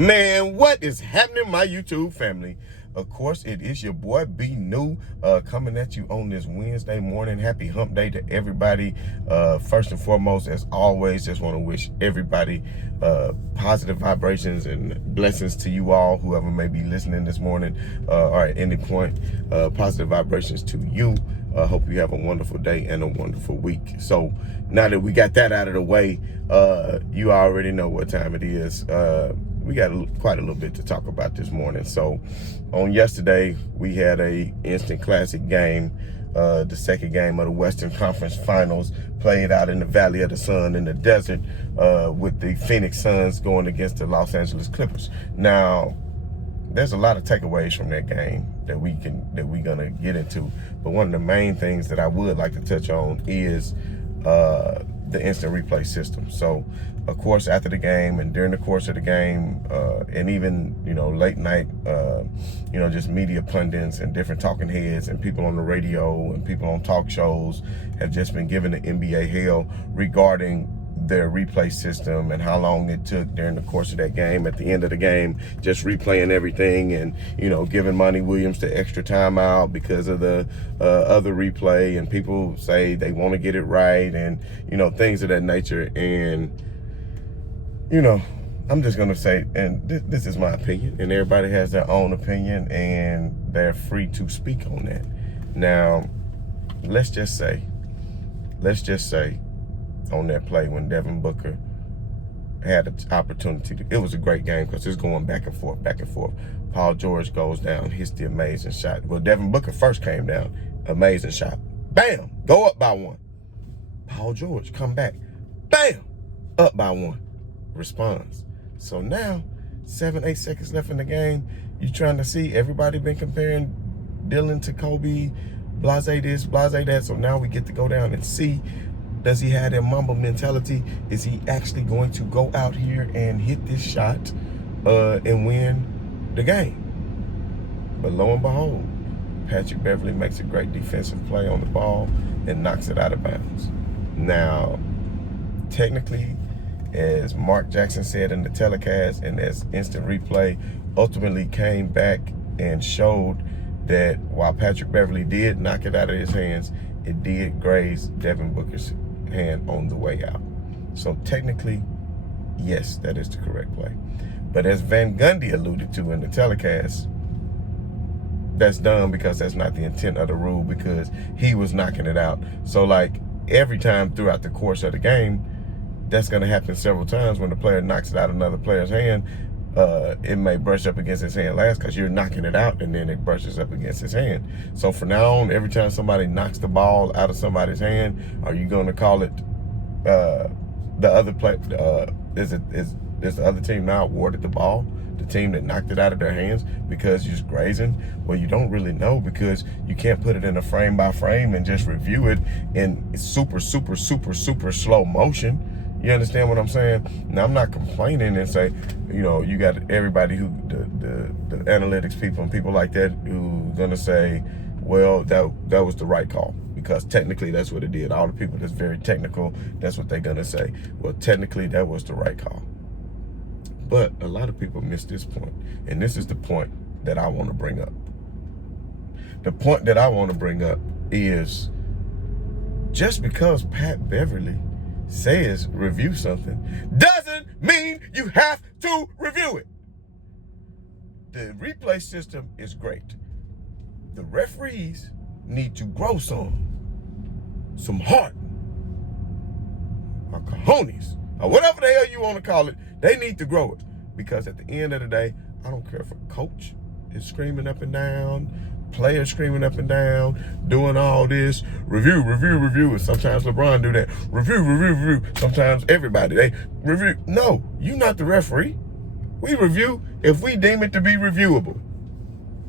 Man, what is happening, my YouTube family? Of course, it is your boy B New coming at you on this Wednesday morning. Happy hump day to everybody. First and foremost, as always, just want to wish everybody positive vibrations and blessings to you all, whoever may be listening this morning or at any point. Positive vibrations to you. Hope you have a wonderful day and a wonderful week. So now that we got that out of the way, you already know what time it is. We got quite a little bit to talk about this morning. So on yesterday, we had a instant classic game, the second game of the Western Conference Finals, played out in the Valley of the Sun in the desert, with the Phoenix Suns going against the Los Angeles Clippers. Now, there's a lot of takeaways from that game that we're gonna get into. But one of the main things that I would like to touch on is the instant replay system. So, of course, after the game and during the course of the game, and even, late night, just media pundits and different talking heads and people on the radio and people on talk shows have just been giving the NBA hell regarding their replay system and how long it took during the course of that game. At the end of the game, just replaying everything and, giving Monty Williams the extra timeout because of the other replay, and people say they want to get it right and, things of that nature. And, I'm just going to say, and this is my opinion, and everybody has their own opinion and they're free to speak on that. Now, let's just say on that play when Devin Booker had an opportunity it was a great game because it's going back and forth. Paul George goes down, hits the amazing shot. Well, Devin Booker first came down, amazing shot. Bam, go up by one. Paul George come back, bam, up by one, responds. So now, 7-8 seconds left in the game, you trying to see, everybody been comparing Dylan to Kobe, blase this, blase that. So now we get to go down and see, does he have that Mamba mentality? Is he actually going to go out here and hit this shot and win the game? But lo and behold, Patrick Beverley makes a great defensive play on the ball and knocks it out of bounds. Now, technically, as Mark Jackson said in the telecast and as instant replay ultimately came back and showed that while Patrick Beverley did knock it out of his hands, it did graze Devin Booker's hand on the way out. So technically, yes, that is the correct play. But as Van Gundy alluded to in the telecast, that's done because that's not the intent of the rule, because he was knocking it out. So like every time throughout the course of the game, that's going to happen several times when the player knocks it out of another player's hand. It may brush up against his hand last because you're knocking it out and then it brushes up against his hand. So from now on, every time somebody knocks the ball out of somebody's hand, are you going to call it the other play? Is the other team now awarded the ball? The team that knocked it out of their hands because you're just grazing? Well, you don't really know because you can't put it in a frame by frame and just review it in super slow motion. You understand what I'm saying? Now, I'm not complaining and say, you got everybody who, the analytics people and people like that who gonna say, well, that was the right call, because technically that's what it did. All the people that's very technical, that's what they're gonna say. Well, technically that was the right call. But a lot of people miss this point, and this is the point that I want to bring up. The point that I want to bring up is, just because Pat Beverley says review something doesn't mean you have to review it. The replay system is great. The referees need to grow some heart, or cojones, or whatever the hell you want to call it. They need to grow it, because at the end of the day, I don't care if a coach is screaming up and down, players screaming up and down, doing all this review, and sometimes LeBron do that, review. Sometimes everybody, they review. No, you're not the referee. We review if we deem it to be reviewable.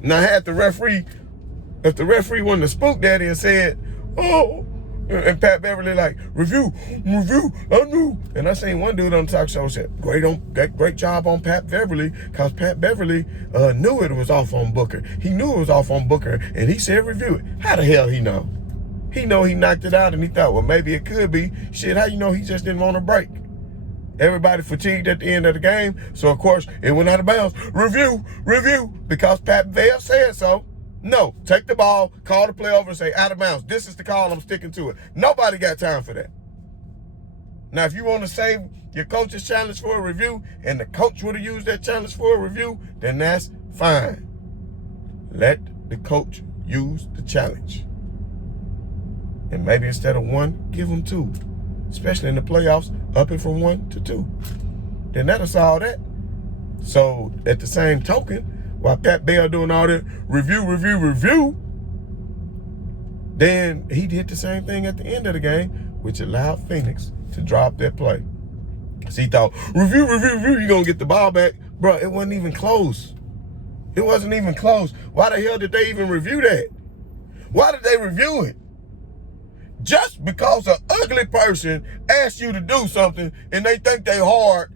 Now, if the referee wanted to spook daddy and said, oh, and Pat Beverley like, review, I knew. And I seen one dude on the talk show said, great job on Pat Beverley, because Pat Beverley knew it was off on Booker. He knew it was off on Booker, and he said review it. How the hell he know? He know he knocked it out, and he thought, well, maybe it could be. Shit, how you know he just didn't want a break? Everybody fatigued at the end of the game. So, of course, it went out of bounds. Review, because Pat Bev said so. No, take the ball, call the play over and say, out of bounds. This is the call, I'm sticking to it. Nobody got time for that. Now, if you want to save your coach's challenge for a review and the coach would have used that challenge for a review, then that's fine. Let the coach use the challenge. And maybe instead of 1, give them 2. Especially in the playoffs, up it from 1 to 2. Then that'll solve that. So, at the same token, while Pat Bell doing all that review, then he did the same thing at the end of the game, which allowed Phoenix to drop that play. So he thought, review, you're going to get the ball back. Bro, it wasn't even close. It wasn't even close. Why the hell did they even review that? Why did they review it? Just because an ugly person asks you to do something and they think they hard,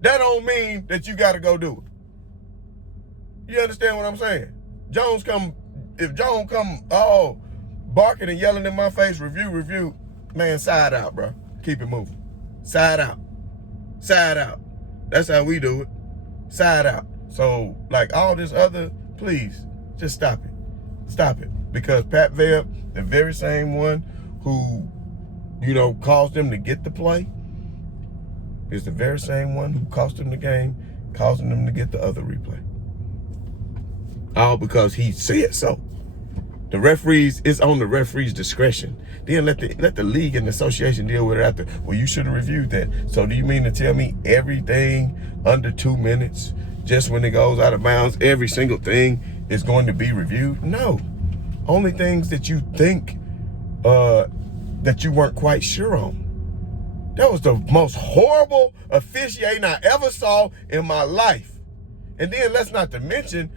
that don't mean that you got to go do it. You understand what I'm saying? If Jones come, barking and yelling in my face, review, man, side out, bro. Keep it moving. Side out. That's how we do it. Side out. So, like all this other, please, just stop it. Because Pat Bev, the very same one who, caused them to get the play, is the very same one who cost them the game, causing them to get the other replay. All because he said so. The referees, it's on the referee's discretion. Then let the league and the association deal with it after. Well, you should have reviewed that. So do you mean to tell me everything under 2 minutes, just when it goes out of bounds, every single thing is going to be reviewed? No. Only things that you think that you weren't quite sure on. That was the most horrible officiating I ever saw in my life. And then let's not to mention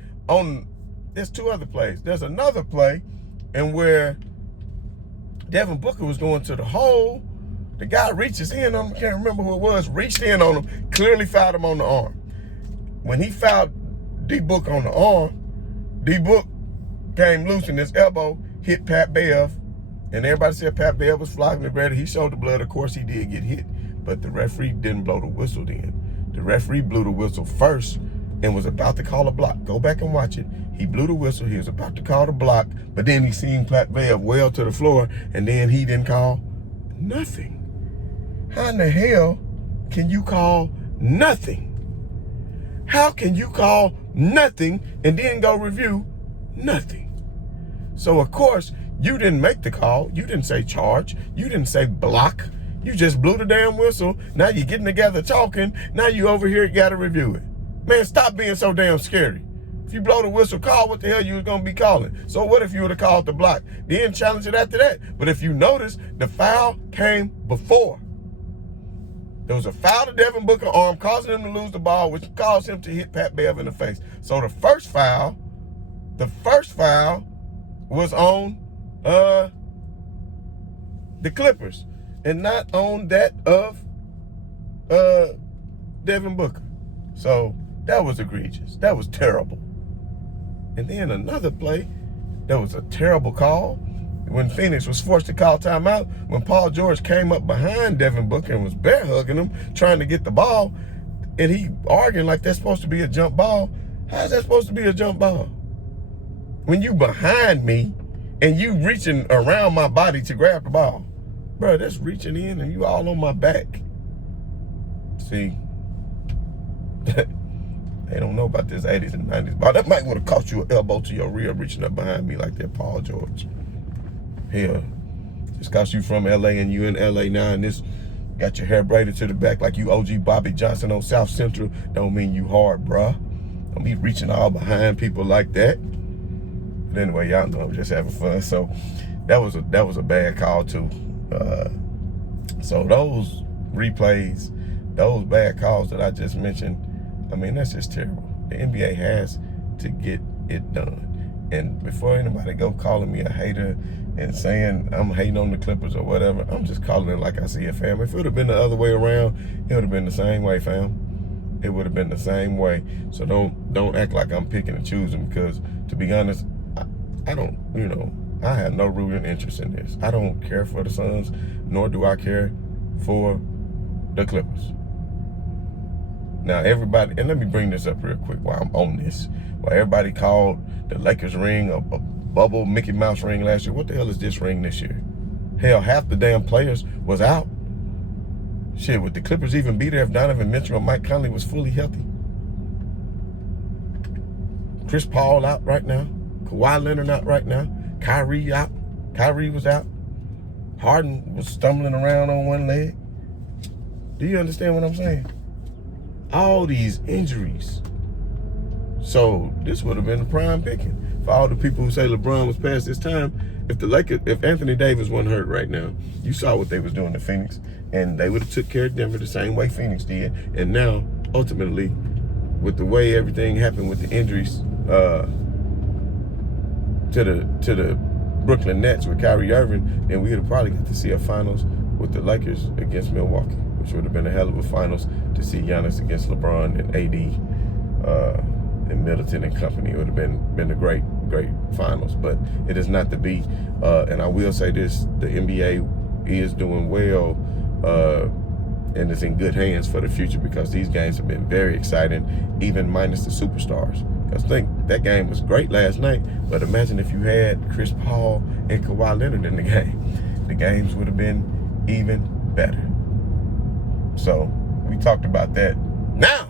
there's 2 other plays. There's another play and where Devin Booker was going to the hole. The guy reaches in on him, can't remember who it was, reached in on him, clearly fouled him on the arm. When he fouled D-Book on the arm, D-Book came loose and his elbow hit Pat Bev. And everybody said Pat Bev was flogging the bread. He showed the blood. Of course, he did get hit. But the referee didn't blow the whistle then. The referee blew the whistle first and was about to call a block. Go back and watch it. He blew the whistle. He was about to call the block. But then he seen Pat Bev well to the floor. And then he didn't call nothing. How in the hell can you call nothing? How can you call nothing and then go review nothing? So, of course, you didn't make the call. You didn't say charge. You didn't say block. You just blew the damn whistle. Now you're getting together talking. Now you over here, you got to review it. Man, stop being so damn scary. If you blow the whistle, call what the hell you was going to be calling. So what if you would have called the block? Then challenge it after that. But if you notice, the foul came before. There was a foul to Devin Booker arm, causing him to lose the ball, which caused him to hit Pat Bev in the face. So the first foul was on the Clippers and not on that of Devin Booker. So that was egregious. That was terrible. And then another play, that was a terrible call. When Phoenix was forced to call timeout, when Paul George came up behind Devin Booker and was bear hugging him, trying to get the ball, and he arguing like that's supposed to be a jump ball. How's that supposed to be a jump ball? When you behind me and you reaching around my body to grab the ball. Bro, that's reaching in and you all on my back. See, they don't know about this 80s and 90s ball. That might would have cost you an elbow to your rear reaching up behind me like that, Paul George. Hell, just cause you from LA and you in LA now and this got your hair braided to the back like you OG Bobby Johnson on South Central, don't mean you hard, bruh. Don't be reaching all behind people like that. But anyway, y'all know I'm just having fun. So that was a bad call too. So those replays, those bad calls that I just mentioned, I mean, that's just terrible. The NBA has to get it done. And before anybody go calling me a hater and saying I'm hating on the Clippers or whatever, I'm just calling it like I see it, fam. If it would have been the other way around, it would have been the same way, fam. It would have been the same way. So don't act like I'm picking and choosing, because to be honest, I don't, I have no rooting interest in this. I don't care for the Suns, nor do I care for the Clippers. Now everybody, and let me bring this up real quick while I'm on this. While everybody called the Lakers ring a bubble Mickey Mouse ring last year, what the hell is this ring this year? Hell, half the damn players was out. Shit, would the Clippers even be there if Donovan Mitchell or Mike Conley was fully healthy? Chris Paul out right now. Kawhi Leonard out right now. Kyrie out. Kyrie was out. Harden was stumbling around on one leg. Do you understand what I'm saying? All these injuries. So this would have been the prime picking for all the people who say LeBron was past his time. If Anthony Davis wasn't hurt right now, you saw what they was doing to Phoenix, and they would have took care of Denver the same way Phoenix did. And now, ultimately, with the way everything happened with the injuries to the Brooklyn Nets with Kyrie Irving, then we would have probably got to see a finals with the Lakers against Milwaukee, which would have been a hell of a finals to see Giannis against LeBron and AD and Middleton and company. It would have been a great finals, but it is not to be. And I will say this, the NBA is doing well and is in good hands for the future, because these games have been very exciting, even minus the superstars. Because I think that game was great last night, but imagine if you had Chris Paul and Kawhi Leonard in the game. The games would have been even better. So we talked about that. Now,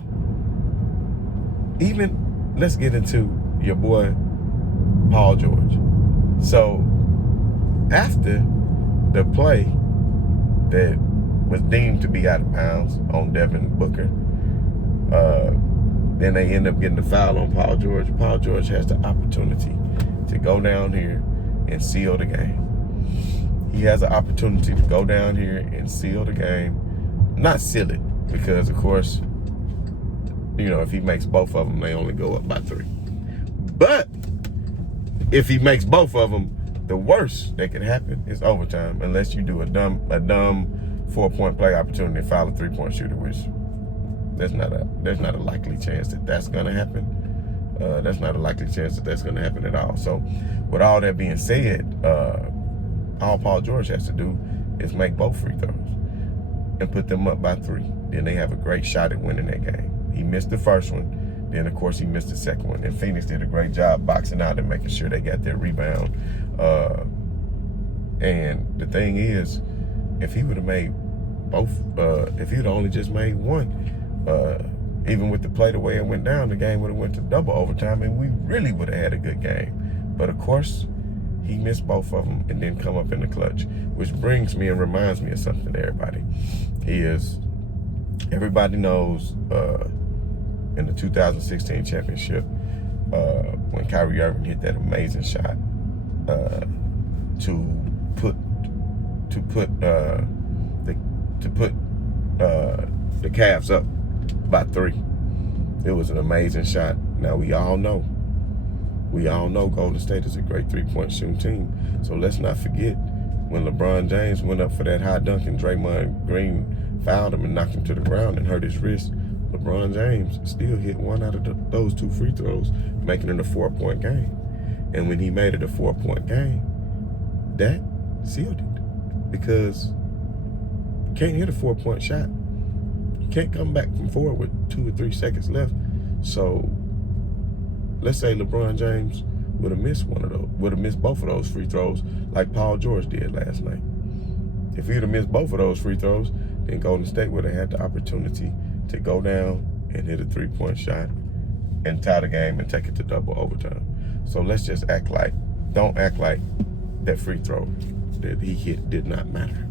let's get into your boy Paul George. So after the play that was deemed to be out of bounds on Devin Booker, then they end up getting the foul on Paul George. Paul George has the opportunity to go down here and seal the game. He has an opportunity to go down here and seal the game. Not seal it, because, of course, you know, if he makes both of them, they only go up by 3. But if he makes both of them, the worst that could happen is overtime, unless you do a dumb 4-point play opportunity and foul a 3-point shooter, which there's not a likely chance that that's going to happen. That's not a likely chance that that's going to happen at all. So with all that being said, all Paul George has to do is make both free throws and put them up by 3. Then they have a great shot at winning that game. He missed the first one. Then, of course, he missed the second one. And Phoenix did a great job boxing out and making sure they got their rebound. And the thing is, if he would have made both, if he would have only just made one, even with the play the way it went down, the game would have went to double overtime, and we really would have had a good game. But, of course, he missed both of them and then come up in the clutch, which brings me and reminds me of something to everybody. Everybody knows in the 2016 championship, when Kyrie Irving hit that amazing shot to put the Cavs up by 3. It was an amazing shot. Now we all know Golden State is a great 3-point shooting team. So let's not forget when LeBron James went up for that high dunk and Draymond Green fouled him and knocked him to the ground and hurt his wrist. LeBron James still hit one out of those 2 free throws, making it a 4-point game. And when he made it a 4-point game, that sealed it. Because you can't hit a 4-point shot. You can't come back from 4 with 2 or 3 seconds left. So let's say LeBron James would have missed both of those free throws like Paul George did last night. If he would have missed both of those free throws, then Golden State would have had the opportunity to go down and hit a 3-point shot and tie the game and take it to double overtime. So let's just don't act like that free throw that he hit did not matter.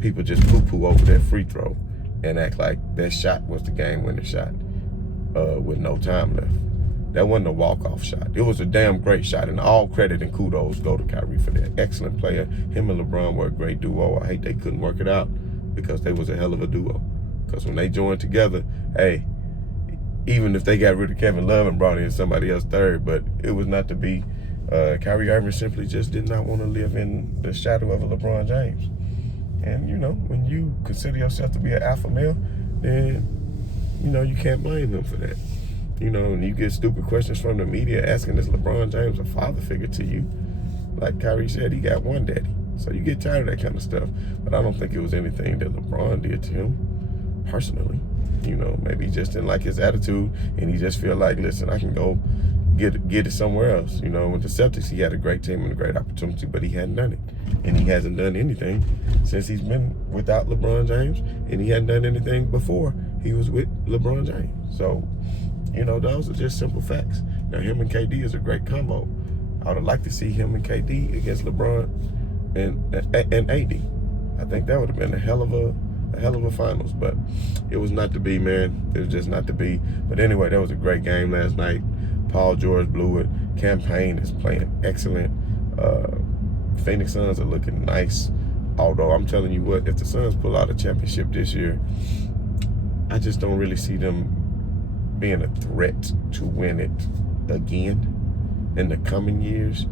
People just poo-poo over that free throw and act like that shot was the game-winning shot with no time left. That wasn't a walk-off shot. It was a damn great shot, and all credit and kudos go to Kyrie for that. Excellent player. Him and LeBron were a great duo. I hate they couldn't work it out, because they was a hell of a duo. Because when they joined together, hey, even if they got rid of Kevin Love and brought in somebody else third, but it was not to be. Kyrie Irving simply just did not want to live in the shadow of a LeBron James. And, you know, when you consider yourself to be an alpha male, then, you know, you can't blame him for that. You know, and you get stupid questions from the media asking, is LeBron James a father figure to you? Like Kyrie said, he got one daddy. So you get tired of that kind of stuff. But I don't think it was anything that LeBron did to him, personally. You know, maybe he just didn't like his attitude, and he just feel like, listen, I can go get it somewhere else. You know, with the Celtics, he had a great team and a great opportunity, but he hadn't done it. And he hasn't done anything since he's been without LeBron James, and he hadn't done anything before he was with LeBron James. So, you know, those are just simple facts. Now, him and KD is a great combo. I would have liked to see him and KD against LeBron and AD. I think that would have been a hell of a finals, but it was not to be, man. It was just not to be. But anyway, that was a great game last night. Paul George blew it. Campaign is playing excellent. Phoenix Suns are looking nice. Although I'm telling you what, if the Suns pull out a championship this year, I just don't really see them being a threat to win it again in the coming years.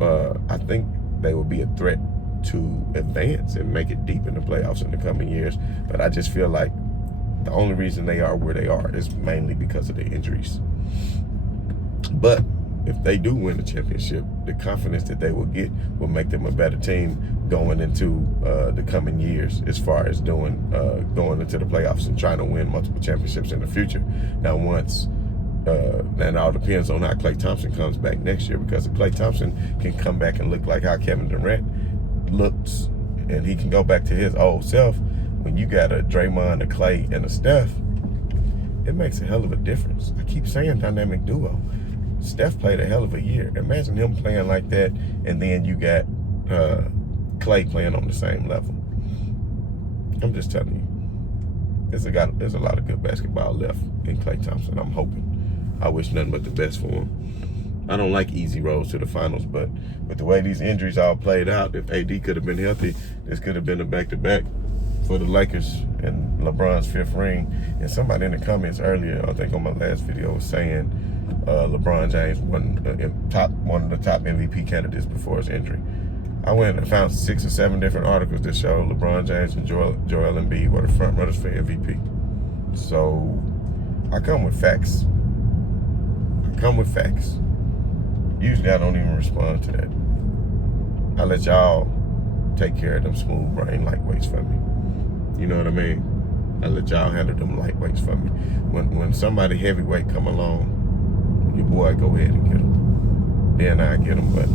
I think they will be a threat to advance and make it deep in the playoffs in the coming years. But I just feel like the only reason they are where they are is mainly because of the injuries. But if they do win the championship, the confidence that they will get will make them a better team going into the coming years as far as going into the playoffs and trying to win multiple championships in the future. Now, and all depends on how Klay Thompson comes back next year, because if Klay Thompson can come back and look like how Kevin Durant looks, and he can go back to his old self, when you got a Draymond, a Klay, and a Steph, it makes a hell of a difference. I keep saying dynamic duo. Steph played a hell of a year. Imagine him playing like that, and then you got Klay playing on the same level. I'm just telling you, there's a lot of good basketball left in Klay Thompson. I'm hoping. I wish nothing but the best for him. I don't like easy roads to the finals, but with the way these injuries all played out, if AD could have been healthy, this could have been a back-to-back for the Lakers and LeBron's 5th ring. And somebody in the comments earlier, I think on my last video, was saying LeBron James one of the top MVP candidates before his injury. I went and found 6 or 7 different articles that show LeBron James and Joel Embiid were the front runners for MVP. So I come with facts. Usually I don't even respond to that. I let y'all take care of them smooth brain lightweights for me. You know what I mean? I let y'all handle them lightweights for me. When somebody heavyweight come along, your boy go ahead and get them. Then I get them, but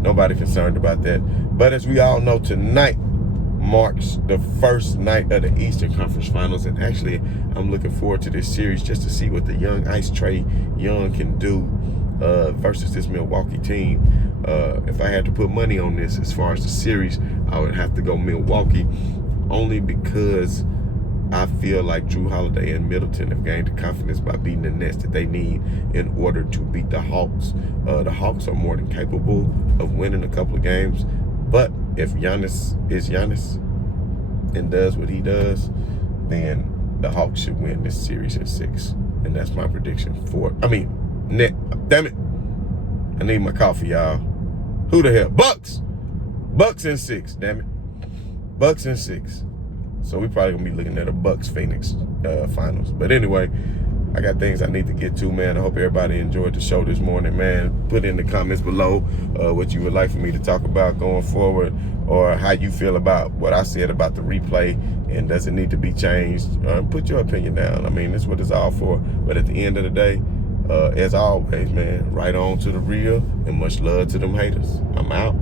nobody concerned about that. But as we all know, tonight marks the first night of the Eastern Conference Finals, and actually I'm looking forward to this series just to see what the young Trae Young can do versus this Milwaukee team. If I had to put money on this as far as the series, I would have to go Milwaukee, only because I feel like Drew Holiday and Middleton have gained the confidence by beating the Nets that they need in order to beat the Hawks. The Hawks are more than capable of winning a couple of games, but if Giannis is Giannis and does what he does, then the Hawks should win this series in 6. And that's my prediction for it. Damn it. I need my coffee, y'all. Who the hell? Bucks in 6, damn it. Bucks in 6. So we probably gonna be looking at a Bucks-Phoenix finals. But anyway, I got things I need to get to, man. I hope everybody enjoyed the show this morning, man. Put in the comments below what you would like for me to talk about going forward, or how you feel about what I said about the replay, and does it need to be changed? Put your opinion down. I mean, that's what it's all for. But at the end of the day, as always, man, right on to the real, and much love to them haters. I'm out.